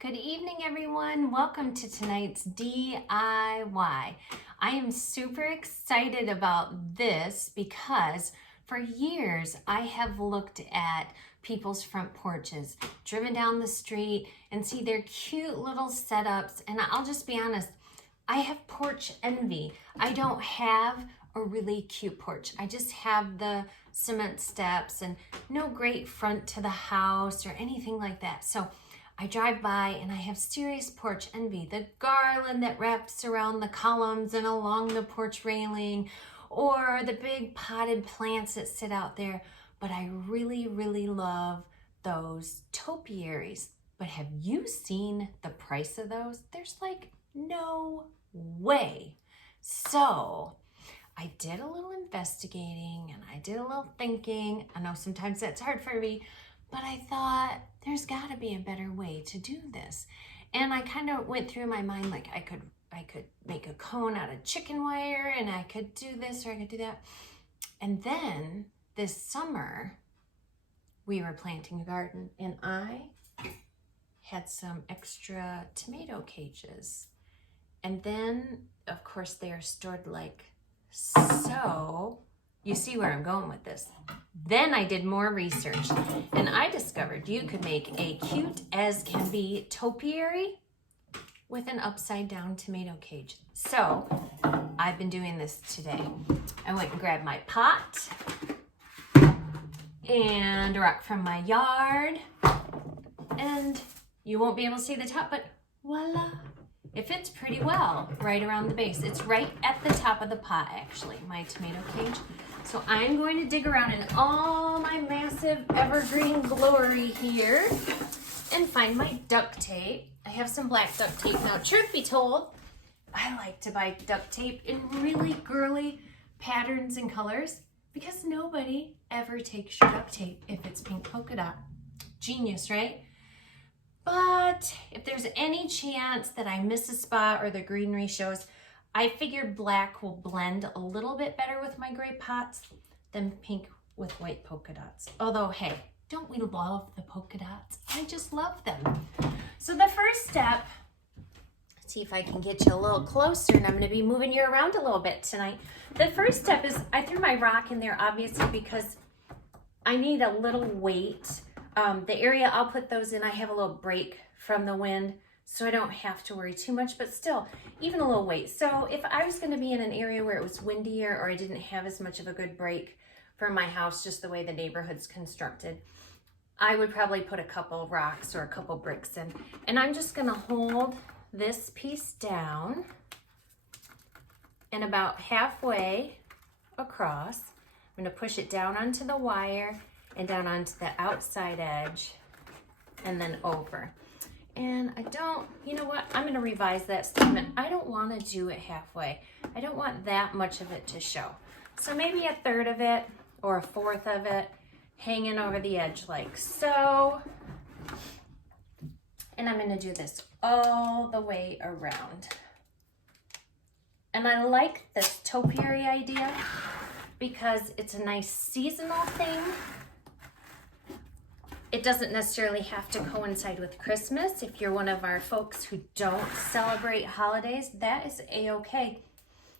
Good evening, everyone. Welcome to tonight's DIY. I am super excited about this because for years I have looked at people's front porches, driven down the street and see their cute little setups. And I'll just be honest, I have porch envy. I don't have a really cute porch. I just have the cement steps and no great front to the house or anything like that. So I drive by and I have serious porch envy. The garland that wraps around the columns and along the porch railing, or the big potted plants that sit out there. But I really, really love those topiaries. But have you seen the price of those? There's like no way. So I did a little investigating and I did a little thinking. I know sometimes that's hard for me, but I thought there's got to be a better way to do this. And I kind of went through my mind like I could make a cone out of chicken wire, and I could do this or I could do that. And then this summer we were planting a garden and I had some extra tomato cages. And then of course they are stored like so. You see where I'm going with this. Then I did more research and I discovered you could make a cute as can be topiary with an upside down tomato cage. So I've been doing this today. I went and grabbed my pot and a rock from my yard, and you won't be able to see the top, but voila. It fits pretty well right around the base. It's right at the top of the pot, actually, my tomato cage. So I'm going to dig around in all my massive evergreen glory here and find my duct tape. I have some black duct tape. Now, truth be told, I like to buy duct tape in really girly patterns and colors because nobody ever takes your duct tape if it's pink polka dot. Genius, right? But if there's any chance that I miss a spot or the greenery shows, I figured black will blend a little bit better with my gray pots than pink with white polka dots. Although, hey, don't we love the polka dots? I just love them. So the first step, let's see if I can get you a little closer, and I'm gonna be moving you around a little bit tonight. The first step is I threw my rock in there obviously because I need a little weight. The area I'll put those in, I have a little break from the wind, so I don't have to worry too much, but still, even a little weight. So if I was gonna be in an area where it was windier or I didn't have as much of a good break for my house, just the way the neighborhood's constructed, I would probably put a couple rocks or a couple bricks in. And I'm just gonna hold this piece down and about halfway across, I'm gonna push it down onto the wire and down onto the outside edge and then over. And I don't, you know what, I'm gonna revise that statement. I don't wanna do it halfway. I don't want that much of it to show. So maybe a third of it or a fourth of it hanging over the edge like so. And I'm gonna do this all the way around. And I like this topiary idea because it's a nice seasonal thing. It doesn't necessarily have to coincide with Christmas. If you're one of our folks who don't celebrate holidays, that is a-okay.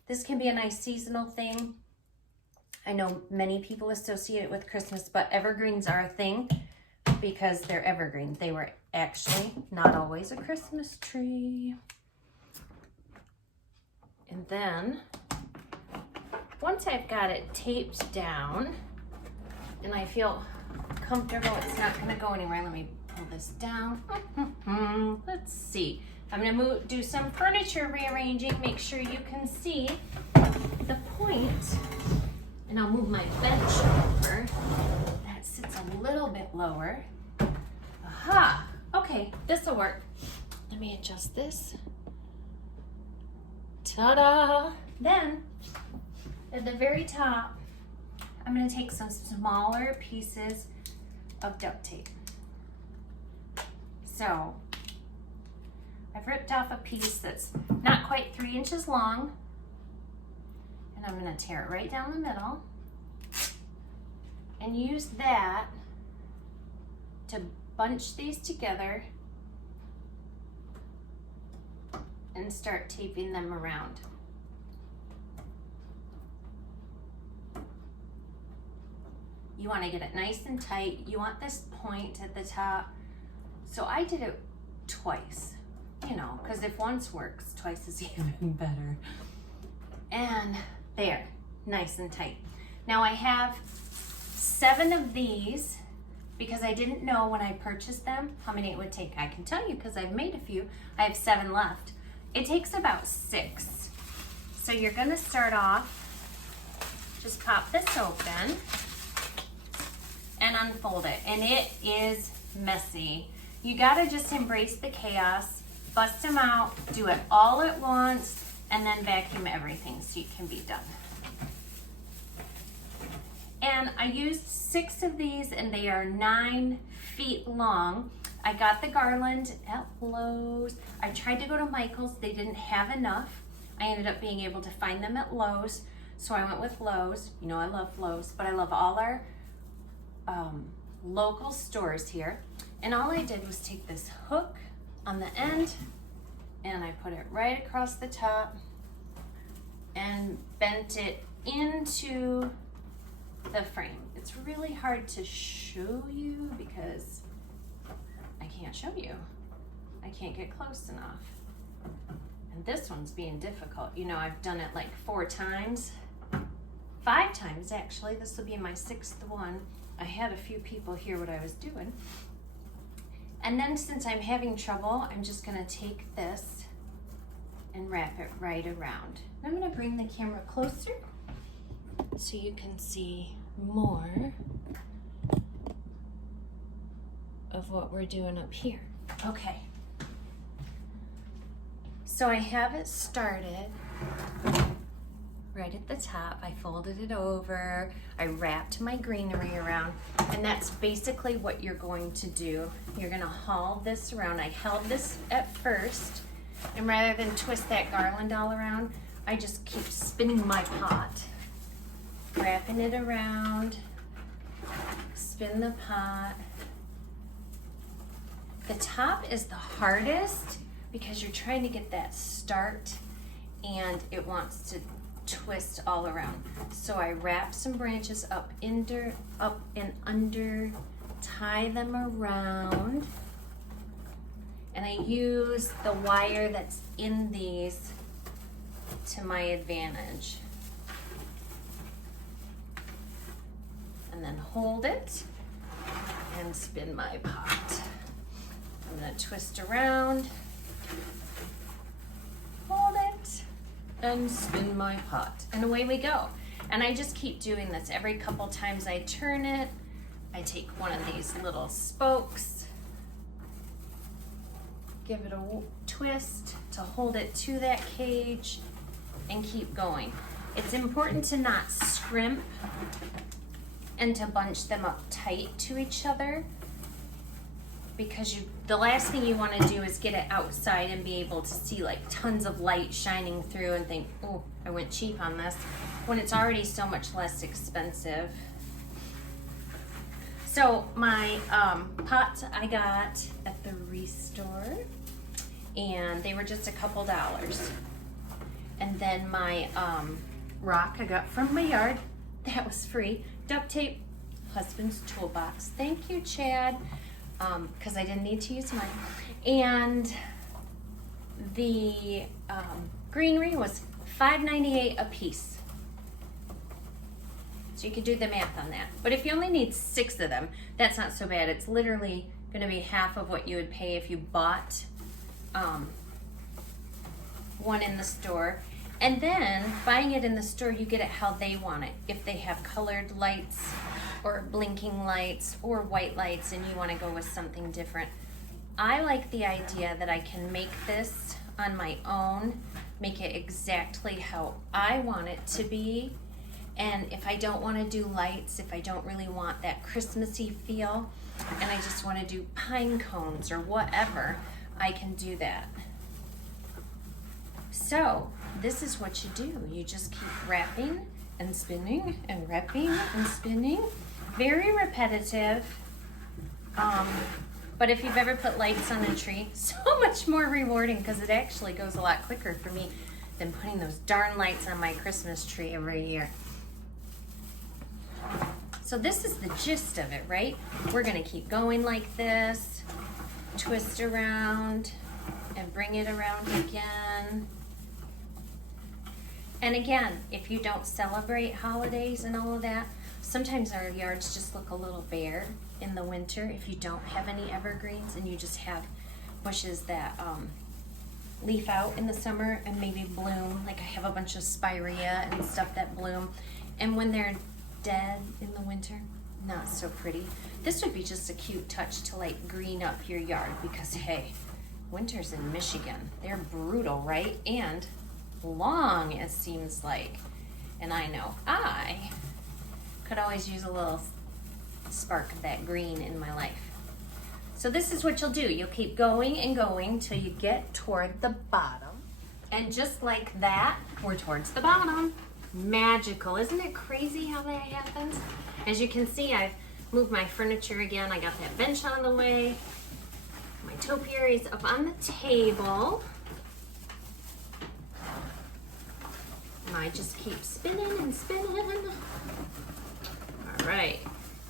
This can be a nice seasonal thing. I know many people associate it with Christmas, but evergreens are a thing because they're evergreen. They were actually not always a Christmas tree. And then, once I've got it taped down and I feel comfortable, it's not gonna go anywhere. Let me pull this down. Let's see. I'm gonna do some furniture rearranging, make sure you can see the point. And I'll move my bench over. That sits a little bit lower. Aha, okay, this'll work. Let me adjust this. Ta-da! Then, at the very top, I'm gonna take some smaller pieces of duct tape. So I've ripped off a piece that's not quite 3 inches long, and I'm gonna tear it right down the middle and use that to bunch these together and start taping them around. You want to get it nice and tight. You want this point at the top. So I did it twice, you know, because if once works, twice is even better. And there, nice and tight. Now I have 7 of these because I didn't know when I purchased them how many it would take. I can tell you because I've made a few. I have 7 left. It takes about 6. So you're gonna start off, just pop this open and unfold it. And it is messy. You gotta just embrace the chaos, bust them out, do it all at once, and then vacuum everything so you can be done. And I used 6 of these and they are 9 feet long. I got the garland at Lowe's. I tried to go to Michael's, they didn't have enough. I ended up being able to find them at Lowe's, so I went with Lowe's. You know I love Lowe's, but I love all our local stores here. And all I did was take this hook on the end and I put it right across the top and bent it into the frame. It's really hard to show you because I can't show you. I can't get close enough. And this one's being difficult. You know, I've done it like 4 times, 5 times actually. This will be my 6th one. I had a few people hear what I was doing. And then since I'm having trouble, I'm just gonna take this and wrap it right around. I'm gonna bring the camera closer so you can see more of what we're doing up here. Okay. So I have it started right at the top. I folded it over. I wrapped my greenery around, and that's basically what you're going to do. You're gonna haul this around. I held this at first, and rather than twist that garland all around, I just keep spinning my pot, wrapping it around, spin the pot. The top is the hardest because you're trying to get that start and it wants to twist all around. So I wrap some branches up and under, tie them around, and I use the wire that's in these to my advantage. And then hold it and spin my pot. I'm gonna twist around, hold it, and spin my pot, and away we go. And I just keep doing this. Every couple times I turn it, I take one of these little spokes, give it a twist to hold it to that cage, and keep going. It's important to not scrimp and to bunch them up tight to each other, because the last thing you want to do is get it outside and be able to see like tons of light shining through and think, oh, I went cheap on this, when it's already so much less expensive. So my pots I got at the Restore, and they were just a couple dollars. And then my rock I got from my yard, that was free. Duct tape, husband's toolbox. Thank you, Chad. Because I didn't need to use mine. And the greenery was $5.98 a piece. So you could do the math on that. But if you only need 6 of them, that's not so bad. It's literally gonna be half of what you would pay if you bought one in the store. And then buying it in the store, you get it how they want it. If they have colored lights or blinking lights or white lights and you want to go with something different. I like the idea that I can make this on my own, make it exactly how I want it to be. And if I don't want to do lights, if I don't really want that Christmassy feel, and I just want to do pine cones or whatever, I can do that. So this is what you do. You just keep wrapping and spinning and wrapping and spinning. Very repetitive. But if you've ever put lights on a tree, so much more rewarding because it actually goes a lot quicker for me than putting those darn lights on my Christmas tree every year. So this is the gist of it, right? We're gonna keep going like this, twist around and bring it around again. And again, if you don't celebrate holidays and all of that, sometimes our yards just look a little bare in the winter if you don't have any evergreens and you just have bushes that leaf out in the summer and maybe bloom. Like I have a bunch of spirea and stuff that bloom. And when they're dead in the winter, not so pretty. This would be just a cute touch to like green up your yard because hey, winters in Michigan, they're brutal, right? And long, it seems like. And I know I could always use a little spark of that green in my life. So this is what you'll do. You'll keep going and going till you get toward the bottom. And just like that, we're towards the bottom. Magical. Isn't it crazy how that happens? As you can see, I've moved my furniture again. I got that bench on the way. My topiary's up on the table. And I just keep spinning and spinning. All right.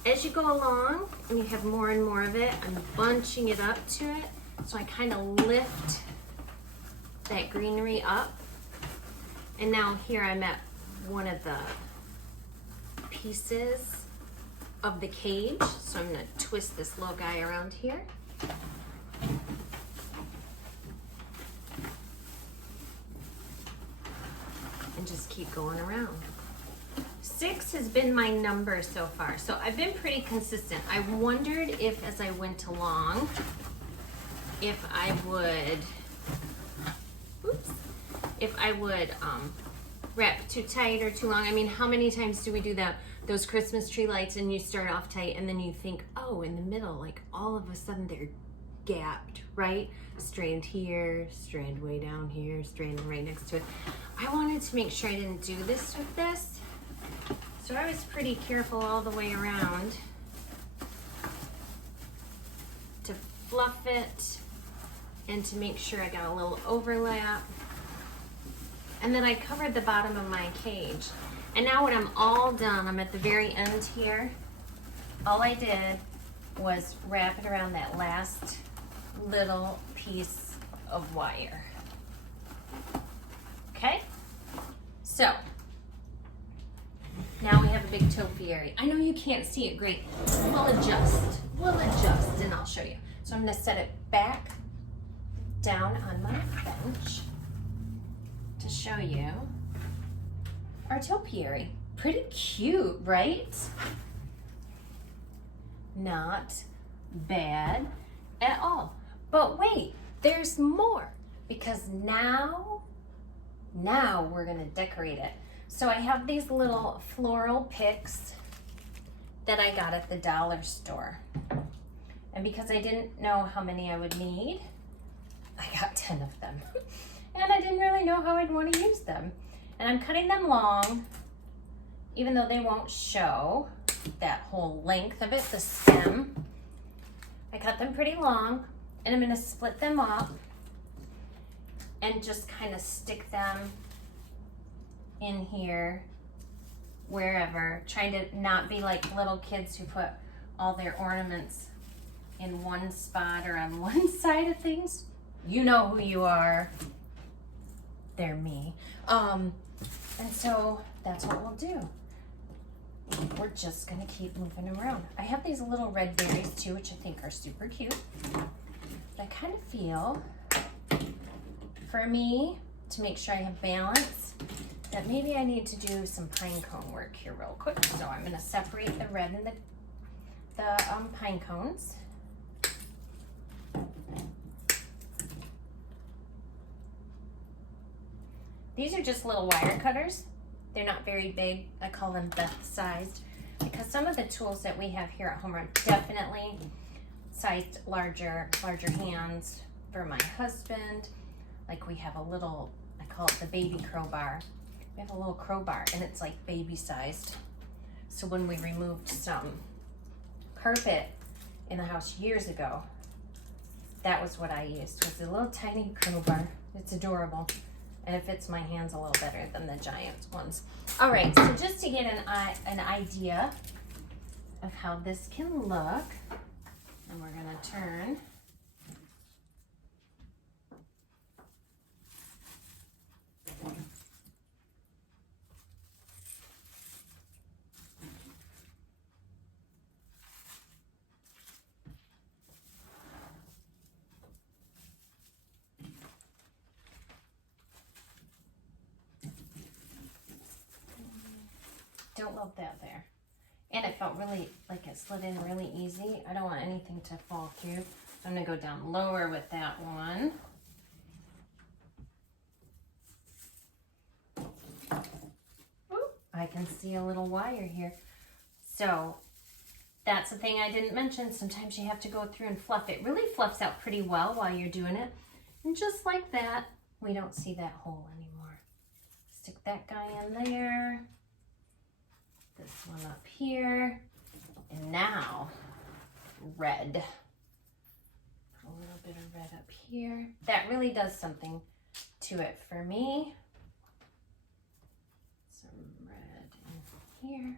As you go along and you have more and more of it, I'm bunching it up to it. So I kind of lift that greenery up. And now here I'm at one of the pieces of the cage. So I'm gonna twist this little guy around here. And just keep going around. 6 has been my number so far. So I've been pretty consistent. I wondered if as I went along, if I would wrap too tight or too long. I mean, how many times do we do that? Those Christmas tree lights and you start off tight and then you think, oh, in the middle, like all of a sudden they're gapped, right? Strand here, strand way down here, strand right next to it. I wanted to make sure I didn't do this with this. So I was pretty careful all the way around to fluff it and to make sure I got a little overlap. And then I covered the bottom of my cage. And now when I'm all done, I'm at the very end here. All I did was wrap it around that last little piece of wire. Okay? So, now we have a big topiary. I know you can't see it great. We'll adjust and I'll show you. So I'm gonna set it back down on my bench to show you our topiary. Pretty cute, right? Not bad at all. But wait, there's more because now we're gonna decorate it. So I have these little floral picks that I got at the dollar store. And because I didn't know how many I would need, I got 10 of them. And I didn't really know how I'd want to use them. And I'm cutting them long, even though they won't show that whole length of it, the stem. I cut them pretty long, and I'm gonna split them up and just kind of stick them in here, wherever, trying to not be like little kids who put all their ornaments in one spot or on one side of things. You know who you are. They're me. And so that's what we'll do. We're just gonna keep moving them around. I have these little red berries too, which I think are super cute. But I kind of feel, for me, to make sure I have balance, that maybe I need to do some pine cone work here real quick. So I'm gonna separate the red and the pine cones. These are just little wire cutters. They're not very big. I call them Beth sized because some of the tools that we have here at home are definitely sized larger hands for my husband. Like we have a little, I call it the baby crowbar. We have a little crowbar and it's like baby sized. So when we removed some carpet in the house years ago, that was what I used, was a little tiny crowbar. It's adorable. And it fits my hands a little better than the giant ones. All right, so just to get an idea of how this can look, and we're gonna turn. Don't love that there. And it felt really, like it slid in really easy. I don't want anything to fall through. I'm gonna go down lower with that one. Ooh, I can see a little wire here. So that's the thing I didn't mention. Sometimes you have to go through and fluff. It really fluffs out pretty well while you're doing it. And just like that, we don't see that hole anymore. Stick that guy in there. This one up here. And now, red. Put a little bit of red up here. That really does something to it for me. Some red in here.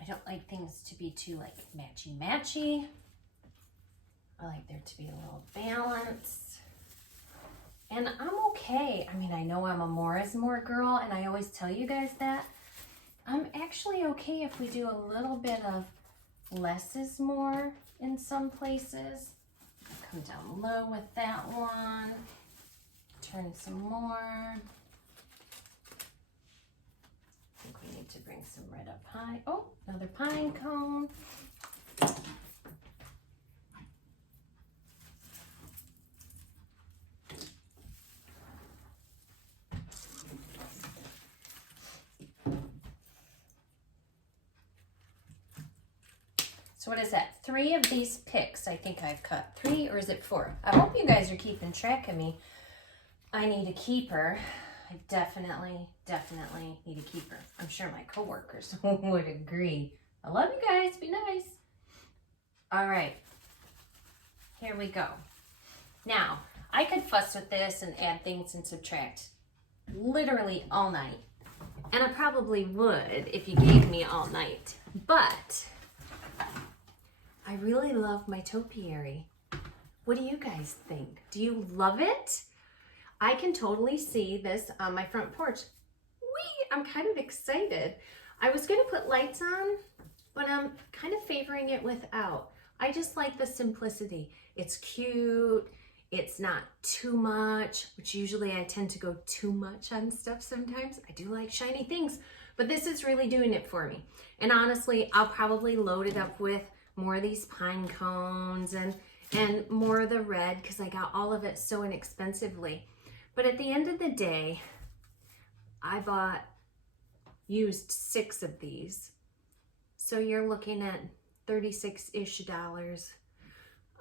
I don't like things to be too like matchy-matchy. I like there to be a little balance. And I'm okay. I mean, I know I'm a more is more girl, and I always tell you guys that. I'm actually okay if we do a little bit of less is more in some places. Come down low with that one. Turn some more. I think we need to bring some red up high. Oh, another pine cone. So what is that? 3 of these picks I think I've cut. 3 or is it 4? I hope you guys are keeping track of me. I need a keeper. I definitely need a keeper. I'm sure my coworkers would agree. I love you guys. Be nice. All right. Here we go. Now, I could fuss with this and add things and subtract literally all night. And I probably would if you gave me all night. But I really love my topiary. What do you guys think? Do you love it? I can totally see this on my front porch. I'm kind of excited. I was gonna put lights on, but I'm kind of favoring it without. I just like the simplicity. It's cute. It's not too much, which usually I tend to go too much on stuff sometimes. I do like shiny things, but this is really doing it for me. And honestly, I'll probably load it up with more of these pine cones and more of the red because I got all of it so inexpensively. But at the end of the day, I used 6 of these. So you're looking at $36-ish.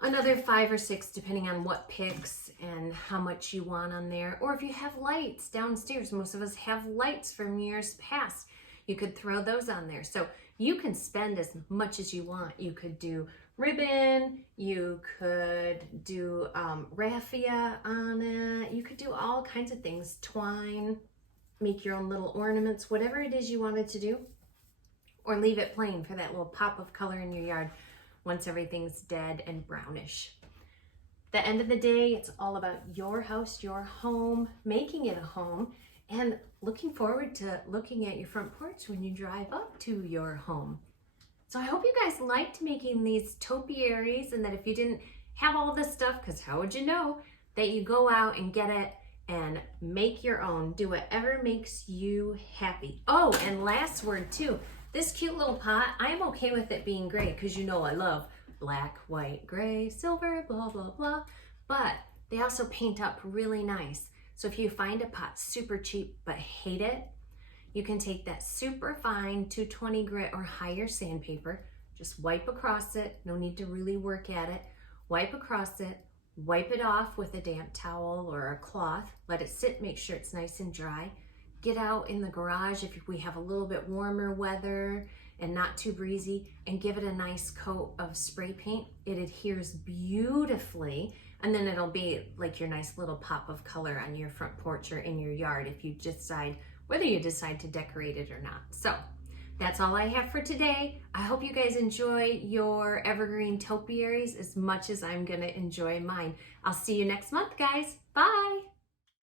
Another 5 or 6 depending on what picks and how much you want on there. Or if you have lights downstairs, most of us have lights from years past. You could throw those on there. So you can spend as much as you want. You could do ribbon, you could do raffia on it, you could do all kinds of things, twine, make your own little ornaments, whatever it is you wanted to do, or leave it plain for that little pop of color in your yard once everything's dead and brownish. The end of the day, it's all about your house, your home, making it a home, and looking forward to looking at your front porch when you drive up to your home. So I hope you guys liked making these topiaries, and that if you didn't have all this stuff, because how would you know, that you go out and get it and make your own. Do whatever makes you happy. Oh, and last word too. This cute little pot, I'm okay with it being gray because you know I love black, white, gray, silver, blah, blah, blah. But they also paint up really nice. So if you find a pot super cheap but hate it, you can take that super fine 220 grit or higher sandpaper, just wipe across it, no need to really work at it, wipe across it, wipe it off with a damp towel or a cloth, let it sit, make sure it's nice and dry. Get out in the garage if we have a little bit warmer weather and not too breezy, and give it a nice coat of spray paint. It adheres beautifully, and then it'll be like your nice little pop of color on your front porch or in your yard if you decide, whether you decide to decorate it or not. So that's all I have for today. I hope you guys enjoy your evergreen topiaries as much as I'm gonna enjoy mine. I'll see you next month, guys. Bye.